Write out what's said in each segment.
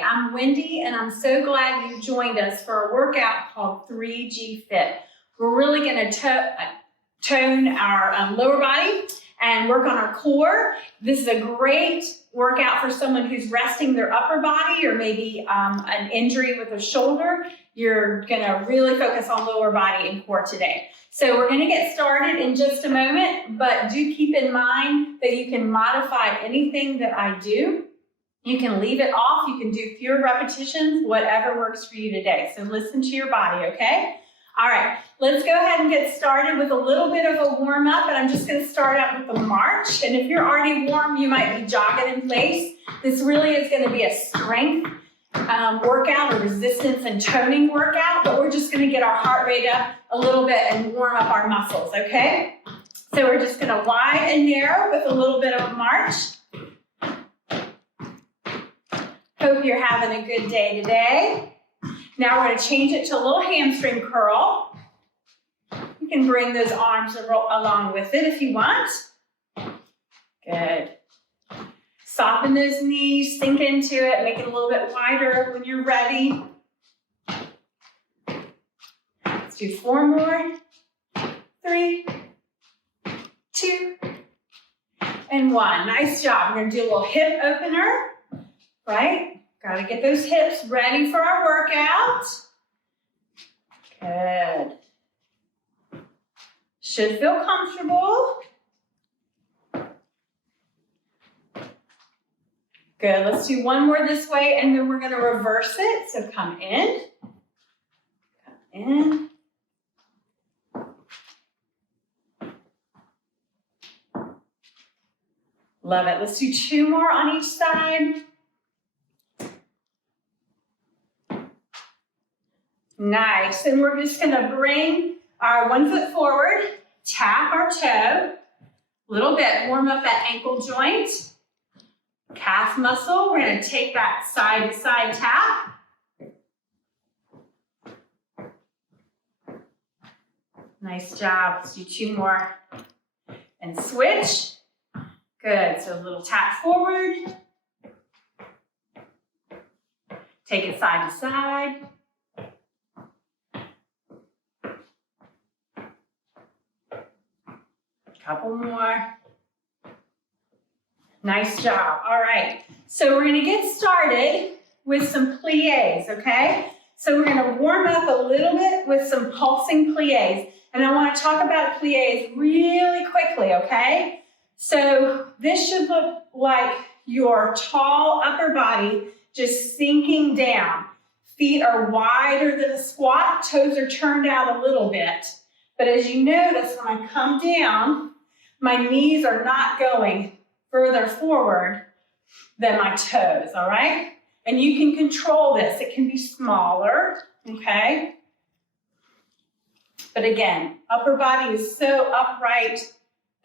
Hey, I'm Wendy, and I'm so glad you joined us for a workout called 3G Fit. We're really going to tone our lower body and work on our core. This is a great workout for someone who's resting their upper body or maybe an injury with a shoulder. You're going to really focus on lower body and core today. So we're going to get started in just a moment, but do keep in mind that you can modify anything that I do. You can leave it off, you can do fewer repetitions, whatever works for you today. So listen to your body, okay? All right, let's go ahead and get started with a little bit of a warm up, and I'm just gonna start out with a march. And if you're already warm, you might be jogging in place. This really is gonna be a strength workout, a resistance and toning workout, but we're just gonna get our heart rate up a little bit and warm up our muscles, okay? So we're just gonna wide and narrow with a little bit of a march. Hope you're having a good day today. Now we're going to change it to a little hamstring curl. You can bring those arms along with it if you want. Good. Soften those knees, sink into it, make it a little bit wider when you're ready. Let's do 4 more. 3, 2, and 1. Nice job. We're going to do a little hip opener. Right? Got to get those hips ready for our workout. Good. Should feel comfortable. Good. Let's do 1 more this way, and then we're going to reverse it. So come in. Come in. Love it. Let's do 2 more on each side. Nice, and we're just gonna bring our 1 foot forward, tap our toe, a little bit, warm up that ankle joint, calf muscle. We're gonna take that side to side tap. Nice job, let's do 2 more and switch. Good, so a little tap forward, take it side to side. Couple more. Nice job. All right. So we're going to get started with some plies, okay? So we're going to warm up a little bit with some pulsing plies. And I want to talk about plies really quickly, okay? So this should look like your tall upper body just sinking down. Feet are wider than a squat. Toes are turned out a little bit. But as you notice, when I come down, my knees are not going further forward than my toes, all right? And you can control this. It can be smaller, okay? But again, upper body is so upright,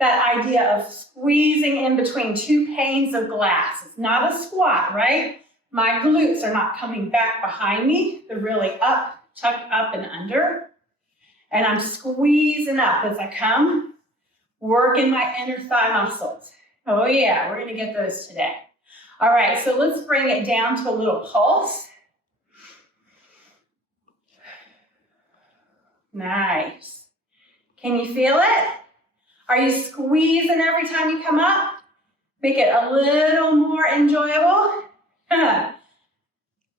that idea of squeezing in between 2 panes of glass. It's not a squat, right? My glutes are not coming back behind me. They're really up, tucked up and under. And I'm squeezing up as I come, working my inner thigh muscles. Oh yeah, we're gonna get those today. All right, so let's bring it down to a little pulse. Nice. Can you feel it? Are you squeezing every time you come up? Make it a little more enjoyable.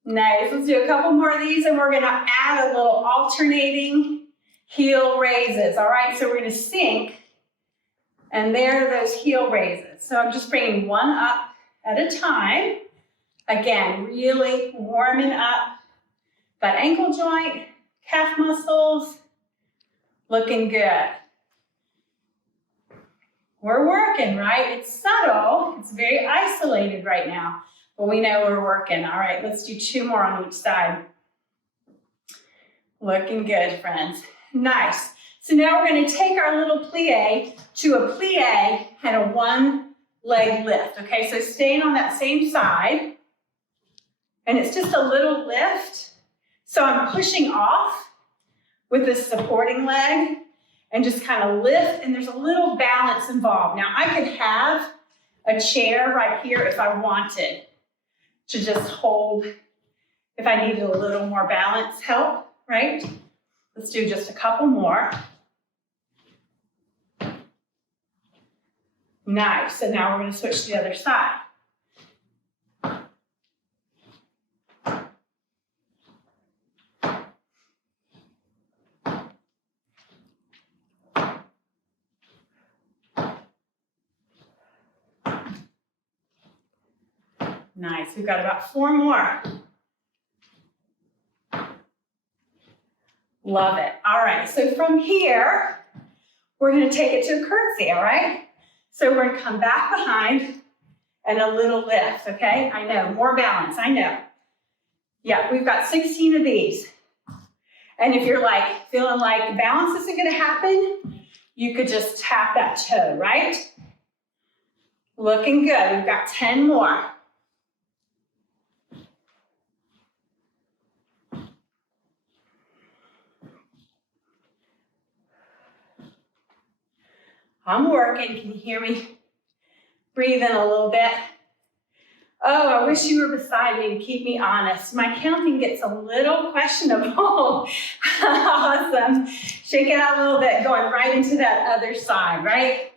Nice, let's do a couple more of these, and we're gonna add a little alternating heel raises. All right, so we're gonna sink, and there are those heel raises. So I'm just bringing 1 up at a time. Again, really warming up that ankle joint, calf muscles, looking good. We're working, right? It's subtle, it's very isolated right now, but we know we're working. All right, let's do 2 more on each side. Looking good, friends. Nice. So now we're going to take our little plie to a plie and a 1 leg lift. Okay, so staying on that same side, and it's just a little lift. So I'm pushing off with this supporting leg and just kind of lift, and there's a little balance involved. Now I could have a chair right here if I wanted to just hold if I needed a little more balance help, right? Let's do just a couple more. Nice, so now we're gonna switch to the other side. Nice, we've got about 4 more. Love it. All right, so from here, we're gonna take it to a curtsy, all right? So we're gonna come back behind and a little lift, okay? I know, more balance, I know. Yeah, we've got 16 of these. And if you're like, feeling like the balance isn't gonna happen, you could just tap that toe, right? Looking good, we've got 10 more. I'm working, can you hear me? Breathe in a little bit. Oh, I wish you were beside me to keep me honest. My counting gets a little questionable. Awesome. Shake it out a little bit, going right into that other side, right?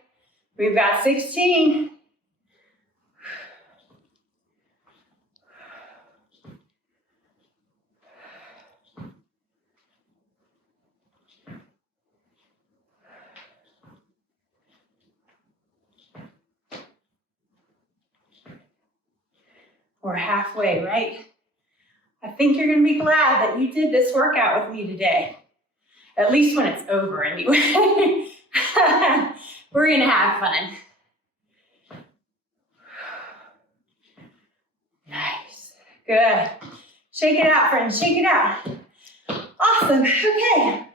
We've got 16. We're halfway, right? I think you're gonna be glad that you did this workout with me today. At least when it's over anyway. We're gonna have fun. Nice, good. Shake it out, friends, shake it out. Awesome, okay.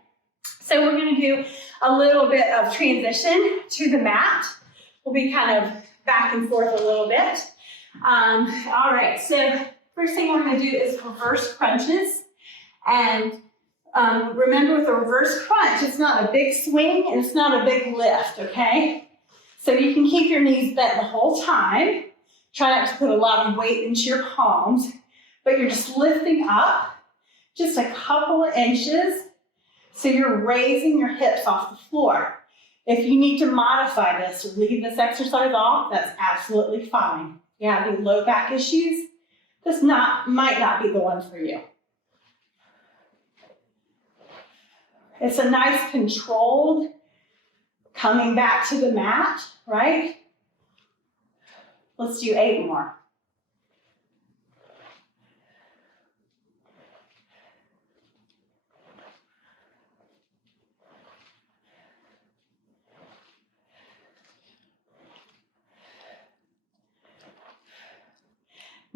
So we're gonna do a little bit of transition to the mat. We'll be kind of back and forth a little bit. All right, so first thing we're gonna do is reverse crunches. And remember with a reverse crunch, it's not a big swing and it's not a big lift, okay? So you can keep your knees bent the whole time. Try not to put a lot of weight into your palms, but you're just lifting up just a couple of inches. So you're raising your hips off the floor. If you need to modify this or leave this exercise off, that's absolutely fine. You have any low back issues, this might not be the one for you. It's a nice controlled coming back to the mat, right? Let's do 8 more.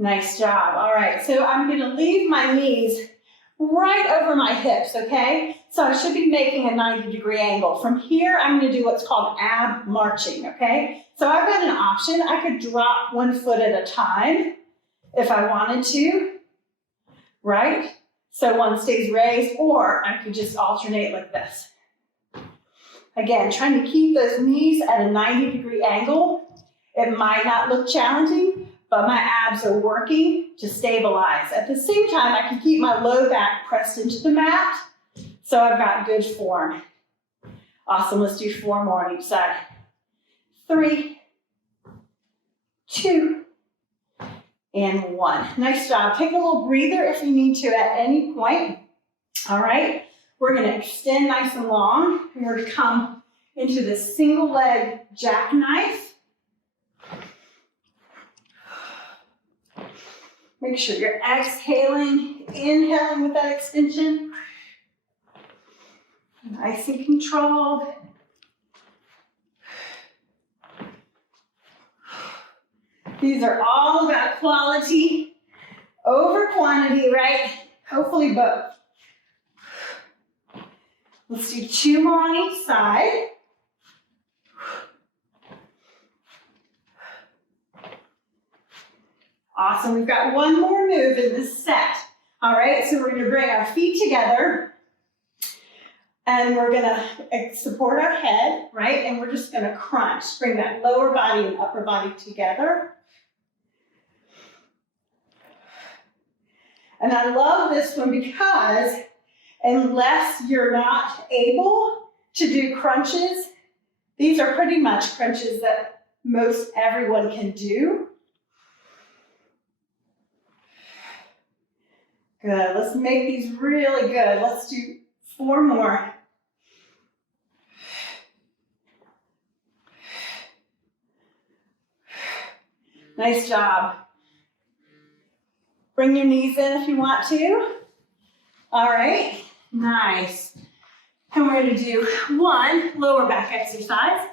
Nice job. All right, so I'm gonna leave my knees right over my hips, okay? So I should be making a 90-degree angle. From here, I'm gonna do what's called ab marching, okay? So I've got an option. I could drop 1 foot at a time if I wanted to, right? So one stays raised, or I could just alternate like this. Again, trying to keep those knees at a 90-degree angle. It might not look challenging, but my abs are working to stabilize. At the same time, I can keep my low back pressed into the mat, so I've got good form. Awesome, let's do 4 more on each side. 3, 2, and 1. Nice job. Take a little breather if you need to at any point. All right, we're gonna extend nice and long, and we're gonna come into this single leg jackknife. Make sure you're exhaling, inhaling with that extension. Nice and controlled. These are all about quality over quantity, right? Hopefully both. Let's do 2 more on each side. Awesome, we've got 1 more move in this set. All right, so we're gonna bring our feet together and we're gonna support our head, right? And we're just gonna crunch. Bring that lower body and upper body together. And I love this one because unless you're not able to do crunches, these are pretty much crunches that most everyone can do. Good, let's make these really good. Let's do 4 more. Nice job. Bring your knees in if you want to. All right, nice. And we're gonna do 1 lower back exercise.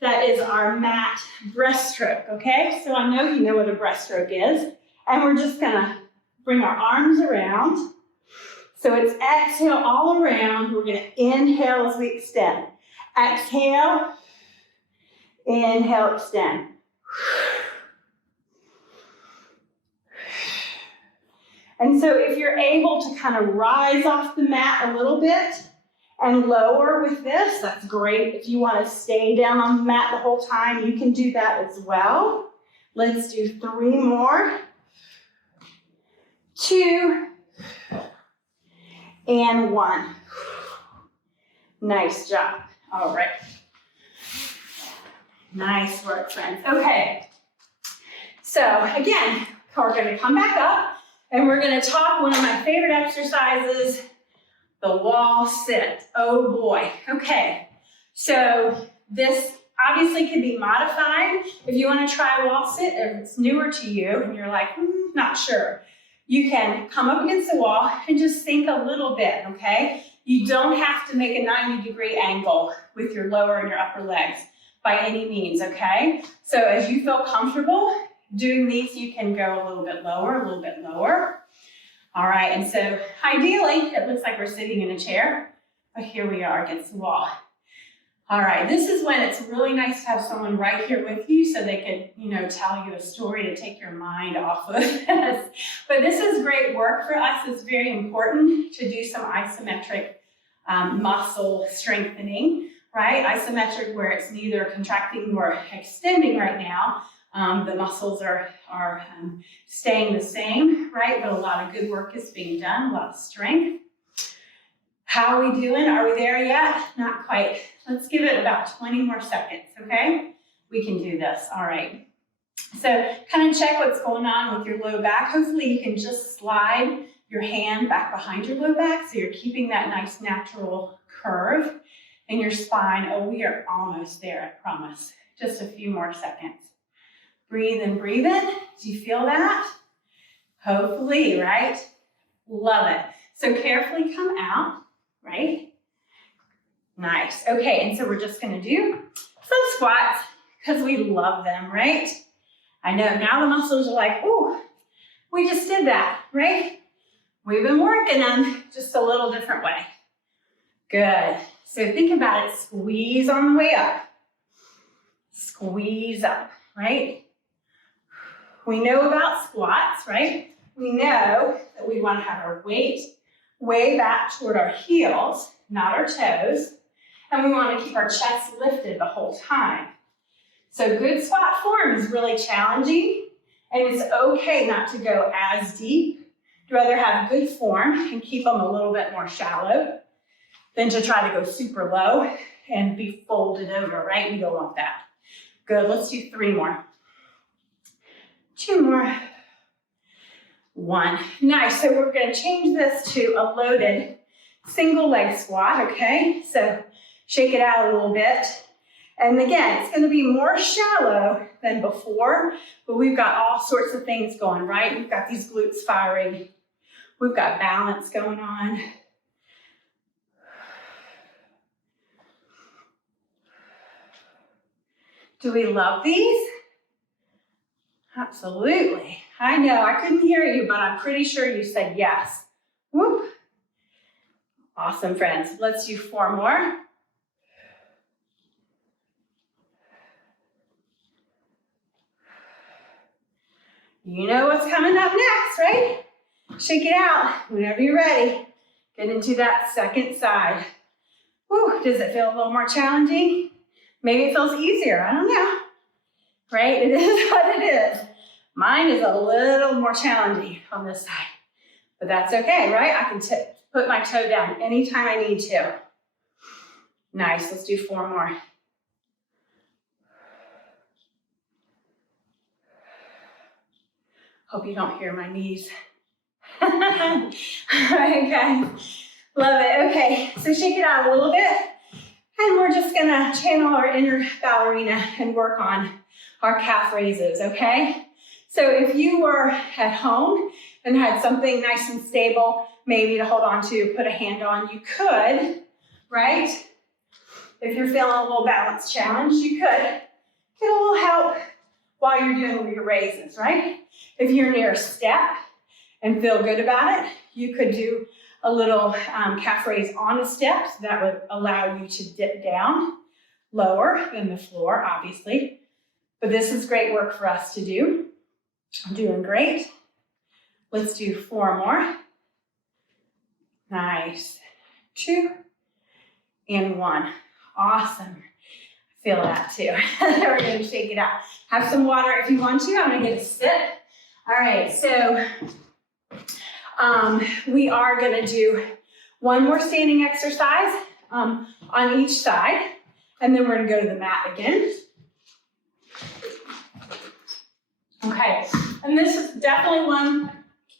That is our mat breaststroke, okay? So I know you know what a breaststroke is. And we're just gonna bring our arms around. So it's exhale all around. We're gonna inhale as we extend. Exhale, inhale, extend. And so if you're able to kind of rise off the mat a little bit and lower with this, that's great. If you want to stay down on the mat the whole time, you can do that as well. Let's do 3 more. 2 and 1. Nice job. All right. Nice work, friends. Okay. So again, we're going to come back up. And we're going to talk one of my favorite exercises, the wall sit. Oh boy. Okay. So this obviously can be modified. If you want to try wall sit, if it's newer to you and you're like, not sure, you can come up against the wall and just sink a little bit, okay? You don't have to make a 90-degree angle with your lower and your upper legs by any means, okay? So as you feel comfortable doing these, you can go a little bit lower, a little bit lower. All right, and so ideally, it looks like we're sitting in a chair, but here we are against the wall. All right, this is when it's really nice to have someone right here with you so they can, tell you a story to take your mind off of this. But this is great work for us. It's very important to do some isometric muscle strengthening, right? Isometric where it's neither contracting nor extending right now. The muscles are staying the same, right? But a lot of good work is being done, a lot of strength. How are we doing? Are we there yet? Not quite. Let's give it about 20 more seconds, okay? We can do this, all right. So kind of check what's going on with your low back. Hopefully you can just slide your hand back behind your low back so you're keeping that nice natural curve in your spine. Oh, we are almost there, I promise. Just a few more seconds. Breathe in, breathe in. Do you feel that? Hopefully, right? Love it. So carefully come out, right? Nice. Okay, and so we're just going to do some squats because we love them, right? I know now the muscles are like, ooh, we just did that, right? We've been working them just a little different way. Good. So think about it. Squeeze on the way up. Squeeze up, right? We know about squats, right? We know that we want to have our weight way back toward our heels, not our toes. And we want to keep our chest lifted the whole time. So good squat form is really challenging, and it's okay not to go as deep. You'd rather have good form and keep them a little bit more shallow than to try to go super low and be folded over, right? We don't want that. Good, let's do 3 more. 2 more. 1. Nice, so we're gonna change this to a loaded single leg squat, okay? So shake it out a little bit. And again, it's gonna be more shallow than before, but we've got all sorts of things going, right? We've got these glutes firing. We've got balance going on. Do we love these? Absolutely. I know, I couldn't hear you, but I'm pretty sure you said yes. Whoop. Awesome, friends. Let's do 4 more. You know what's coming up next, right? Shake it out whenever you're ready. Get into that second side. Whew, does it feel a little more challenging? Maybe it feels easier, I don't know. Right, it is what it is. Mine is a little more challenging on this side. But that's okay, right? I can put my toe down anytime I need to. Nice, let's do 4 more. Hope you don't hear my knees. All right, guys. Love it. Okay, so shake it out a little bit. And we're just gonna channel our inner ballerina and work on our calf raises, okay? So if you were at home and had something nice and stable, maybe to hold on to, put a hand on, you could, right? If you're feeling a little balance challenge, you could get a little help while you're doing your raises, right? If you're near a step and feel good about it, you could do a little calf raise on a step, so that would allow you to dip down lower than the floor, obviously. But this is great work for us to do. I'm doing great. Let's do 4 more. Nice. 2 and 1. Awesome. Feel that too. We're going to shake it out. Have some water if you want to. I'm going to get a sip. All right, so we are going to do 1 more standing exercise on each side, and then we're going to go to the mat again. Okay, and this is definitely one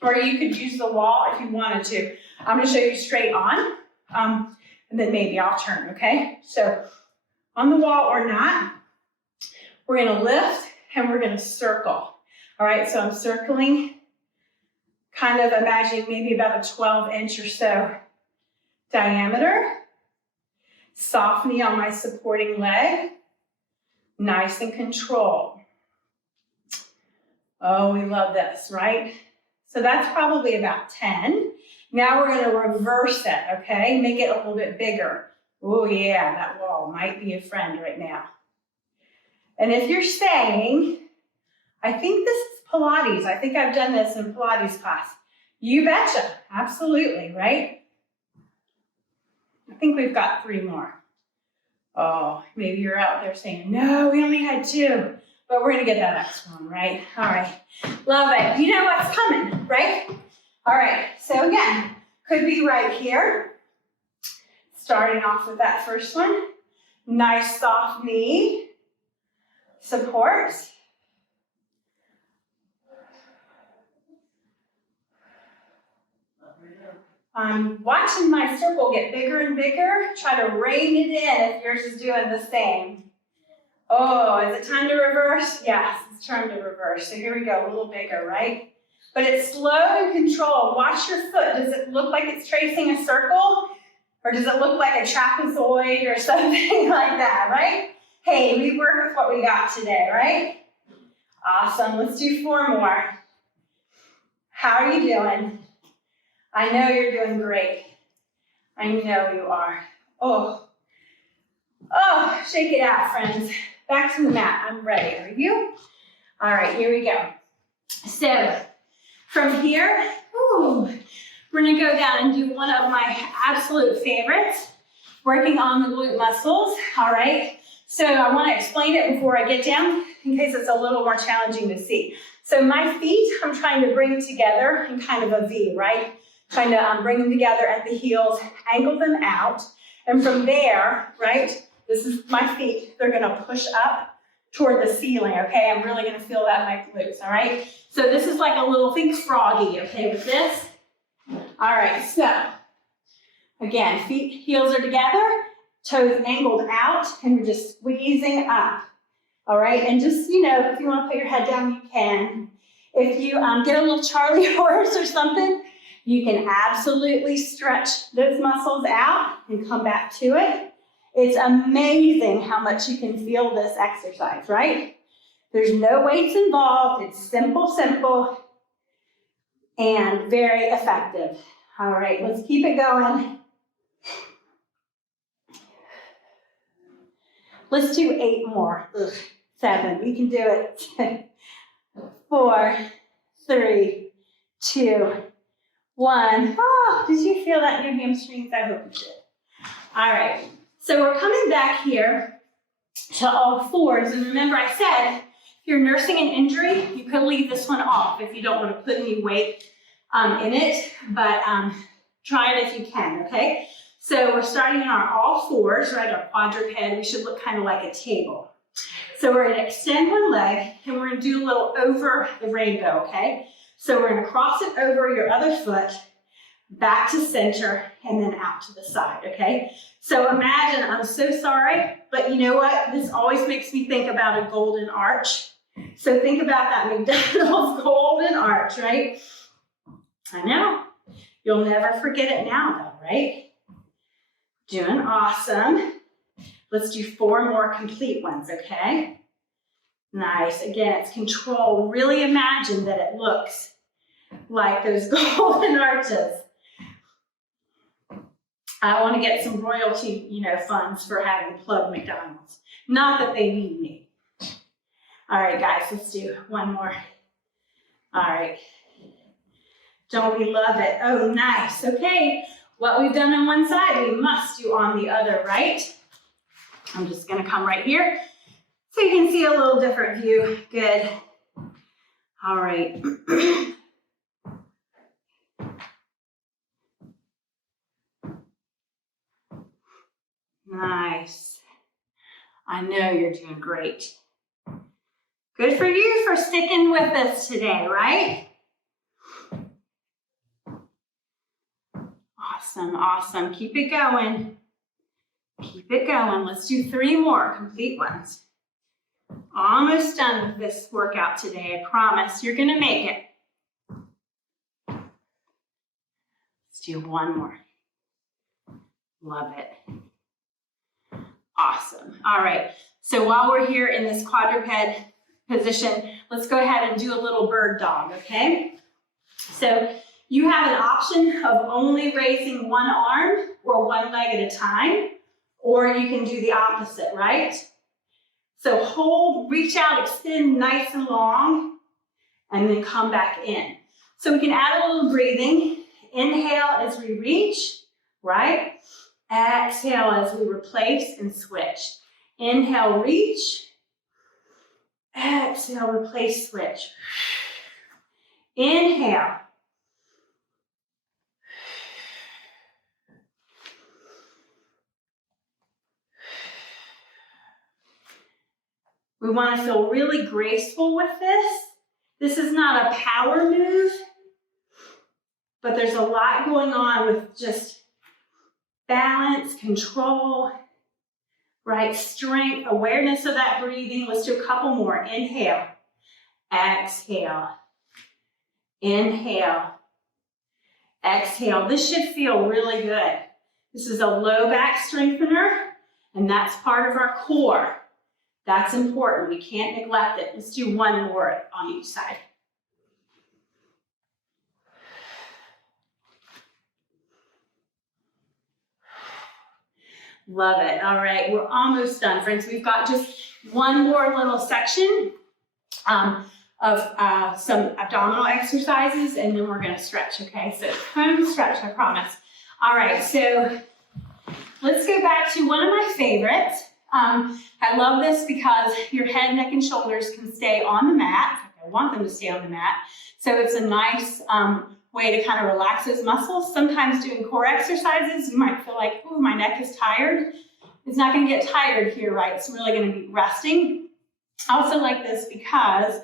where you could use the wall if you wanted to. I'm going to show you straight on, and then maybe I'll turn, okay? So on the wall or not, we're going to lift and we're going to circle. All right, so I'm circling, kind of imagining maybe about a 12-inch or so diameter. Soft knee on my supporting leg. Nice and controlled. Oh, we love this, right? So that's probably about 10. Now we're going to reverse it, okay? Make it a little bit bigger. Oh yeah, that wall might be a friend right now. And if you're saying, I think this is Pilates, I think I've done this in Pilates class. You betcha, absolutely, right? I think we've got 3 more. Oh, maybe you're out there saying, no, we only had 2. But we're gonna get that next one, right? All right, love it. You know what's coming, right? All right, so again, could be right here. Starting off with that first one. Nice soft knee. Support. I'm watching my circle get bigger and bigger. Try to rein it in if yours is doing the same. Oh, is it time to reverse? Yes, it's time to reverse. So here we go, a little bigger, right? But it's slow and controlled. Watch your foot. Does it look like it's tracing a circle? Or does it look like a trapezoid or something like that, right? Hey, we work with what we got today, right? Awesome, let's do 4 more. How are you doing? I know you're doing great. I know you are. Oh, shake it out, friends. Back to the mat, I'm ready, are you? All right, here we go. So, from here, we're gonna go down and do one of my absolute favorites, working on the glute muscles, all right? So I wanna explain it before I get down, in case it's a little more challenging to see. So my feet, I'm trying to bring together in kind of a V, right? Trying to bring them together at the heels, angle them out, and from there, right, this is my feet, they're gonna push up toward the ceiling, okay? I'm really gonna feel that in my glutes, all right? So this is like a little, think froggy, okay, with this? All right, so, again, feet, heels are together, toes angled out, and we're just squeezing up, all right? And just, you know, if you wanna put your head down, you can. If you get a little Charlie horse or something, you can absolutely stretch those muscles out and come back to it. It's amazing how much you can feel this exercise, right? There's no weights involved. It's simple, and very effective. All right, let's keep it going. Let's do 8 more. 7, we can do it. 4, 3, 2, 1. Oh, did you feel that in your hamstrings? I hope you did. All right, so we're coming back here to all 4s. And remember I said, if you're nursing an injury, you could leave this one off if you don't want to put any weight in it, but try it if you can, okay? So we're starting on our all fours, right? Our quadruped. We should look kind of like a table. So we're gonna extend one leg and we're gonna do a little over the rainbow, okay? So we're gonna cross it over your other foot, back to center, and then out to the side, okay? So imagine, I'm so sorry, but you know what? This always makes me think about a golden arch. So think about that McDonald's golden arch, right? I know. You'll never forget it now though, right? Doing awesome. Let's do 4 more complete ones, okay? Nice. Again, it's control. Really imagine that it looks like those golden arches. I want to get some royalty, funds for having plugged McDonald's. Not that they need me. All right, guys, let's do one more. All right. Don't we love it? Oh, nice. Okay, what we've done on one side, we must do on the other, right? I'm just gonna come right here so you can see a little different view. Good. All right. Nice. I know you're doing great. Good for you for sticking with us today, right? Awesome, awesome. Keep it going. Keep it going. Let's do 3 more complete ones. Almost done with this workout today. I promise you're gonna make it. Let's do 1 more. Love it. Awesome. All right. So while we're here in this quadruped position, let's go ahead and do a little bird dog, okay? So you have an option of only raising 1 arm or 1 leg at a time, or you can do the opposite, right? So hold, reach out, extend nice and long, and then come back in. So we can add a little breathing. Inhale as we reach, right? Exhale as we replace and switch. Inhale, reach. Exhale, replace, switch. Inhale. We want to feel really graceful with this. This is not a power move, but there's a lot going on with just balance, control, right? Strength, awareness of that breathing. Let's do a couple more. Inhale, exhale, inhale, exhale. This should feel really good. This is a low back strengthener, and that's part of our core. That's important. We can't neglect it. Let's do 1 more on each side. Love it. All right, we're almost done, friends. We've got just 1 more little section of some abdominal exercises, and then we're going to stretch, okay? So home stretch, I promise. All right, so let's go back to one of my favorites. I love this because your head, neck, and shoulders can stay on the mat. I want them to stay on the mat. So it's a nice way to kind of relax those muscles. Sometimes doing core exercises, you might feel like, ooh, my neck is tired. It's not going to get tired here, right? It's really going to be resting. I also like this because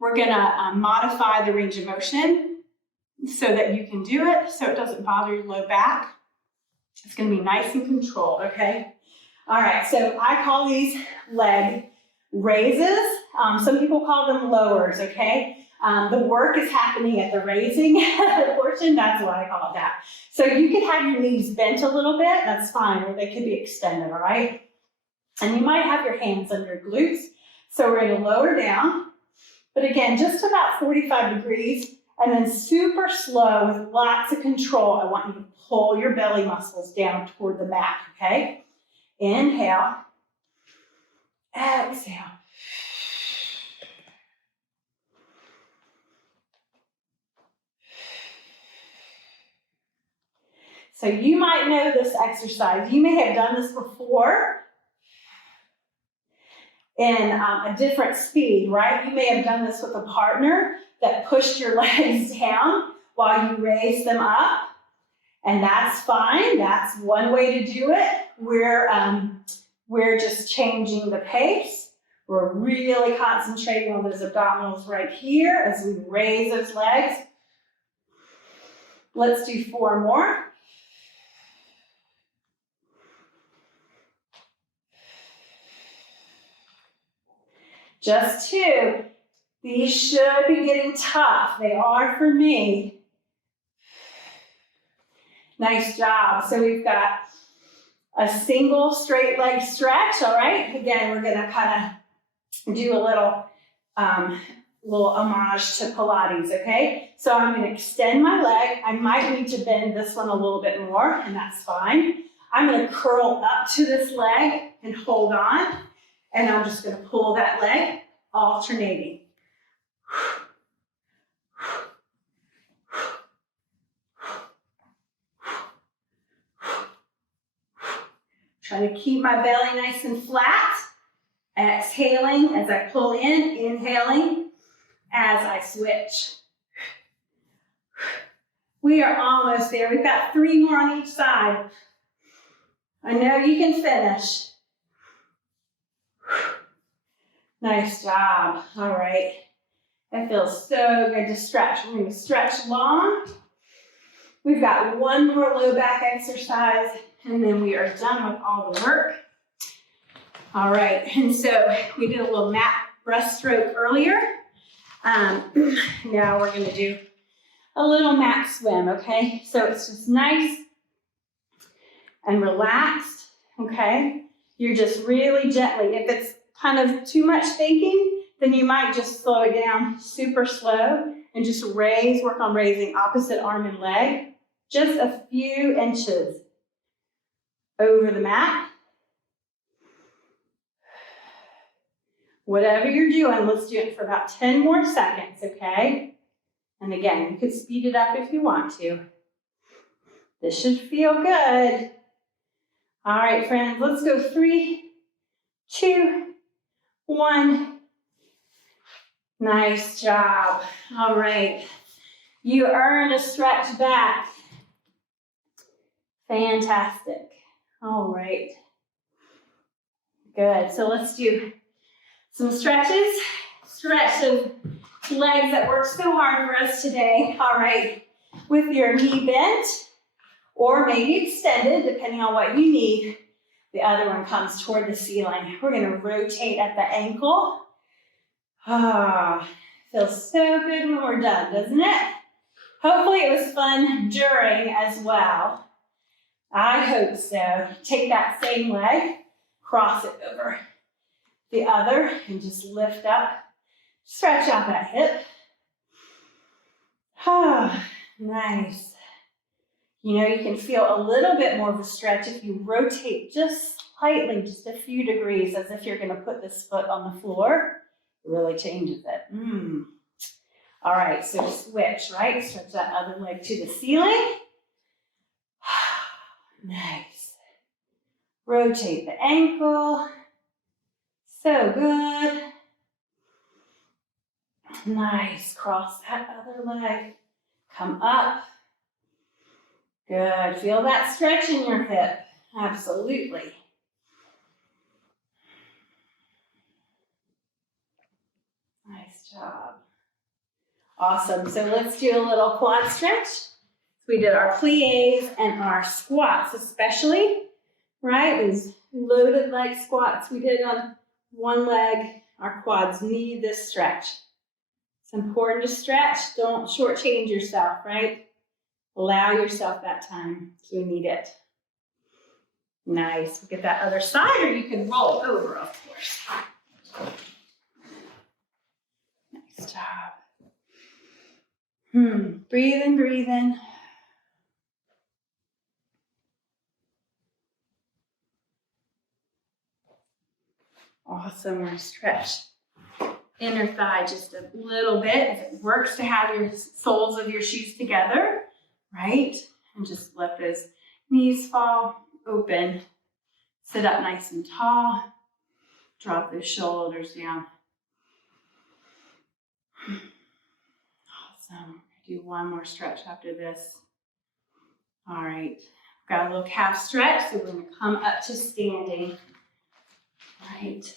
we're going to modify the range of motion so that you can do it so it doesn't bother your low back. It's going to be nice and controlled, okay? All right, so I call these leg raises. Some people call them lowers, okay? The work is happening at the raising portion. That's why I call it that. So you could have your knees bent a little bit. That's fine, or they could be extended, all right? And you might have your hands on your glutes. So we're going to lower down. But again, just about 45 degrees. And then super slow with lots of control. I want you to pull your belly muscles down toward the mat, okay? Inhale. Exhale. So you might know this exercise. You may have done this before in a different speed, right? You may have done this with a partner that pushed your legs down, while you raise them up. And that's fine. That's one way to do it. We're just changing the pace. We're really concentrating on those abdominals right here as we raise those legs. Let's do 4 more. Just 2. These should be getting tough. They are for me. Nice job. So we've got a single straight leg stretch, all right? Again, we're gonna kind of do a little homage to Pilates, okay? So I'm gonna extend my leg. I might need to bend this one a little bit more, and that's fine. I'm gonna curl up to this leg and hold on, and I'm just gonna pull that leg, alternating. Trying to keep my belly nice and flat. Exhaling as I pull in, inhaling as I switch. We are almost there. We've got 3 more on each side. I know you can finish. Nice job. All right. That feels so good to stretch. We're going to stretch long. We've got 1 more low back exercise, and then we are done with all the work. All right, and so we did a little mat breaststroke earlier. Now we're going to do a little mat swim, okay? So it's just nice and relaxed, okay? You're just really gently. If it's kind of too much thinking, then you might just slow it down super slow and just raise, work on raising opposite arm and leg, just a few inches over the mat. Whatever you're doing, let's do it for about 10 more seconds, okay? And again, you could speed it up if you want to. This should feel good. All right, friends, let's go 3, 2, 1. Nice job. All right. You earned a stretch back. Fantastic. All right. Good. So let's do some stretches. Stretch those legs that work so hard for us today. All right. With your knee bent or maybe extended, depending on what you need. The other one comes toward the ceiling. We're going to rotate at the ankle. Ah, feels so good when we're done, doesn't it? Hopefully it was fun during as well. I hope so. Take that same leg, cross it over the other, and just lift up. Stretch out that hip. Ah, nice. You know, you can feel a little bit more of a stretch if you rotate just slightly, just a few degrees, as if you're going to put this foot on the floor. It really changes it. All right, so switch, right? Stretch that other leg to the ceiling. Nice. Rotate the ankle. So good. Nice. Cross that other leg. Come up. Good. Feel that stretch in your hip. Absolutely. Nice job. Awesome. So let's do a little quad stretch. We did our plies and our squats, especially, right? These loaded leg squats we did on one leg. Our quads need this stretch. It's important to stretch. Don't shortchange yourself, right? Allow yourself that time. So we need it. Nice. Look at that other side, or you can roll over, of course. Nice job. Breathe in, breathe in. Awesome. We're going to stretch inner thigh just a little bit. If it works to have your soles of your shoes together, right? And just let those knees fall open. Sit up nice and tall. Drop those shoulders down. Awesome. Do one more stretch after this. All right, got a little calf stretch, so we're gonna come up to standing. All right, just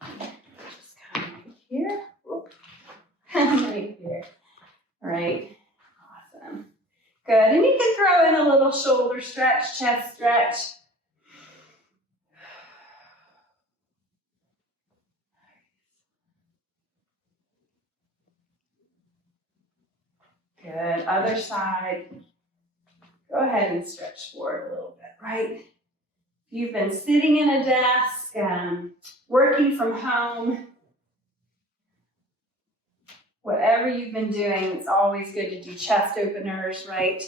come right here. Whoop. Right here. All right, awesome. Good, and you can throw in a little shoulder stretch, chest stretch. Good, other side. Go ahead and stretch forward a little bit, right? You've been sitting in a desk, working from home. Whatever you've been doing, it's always good to do chest openers, right?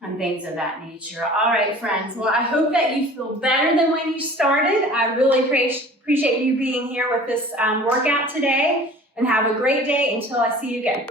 And things of that nature. All right, friends. Well, I hope that you feel better than when you started. I really appreciate you being here with this workout today. And have a great day until I see you again.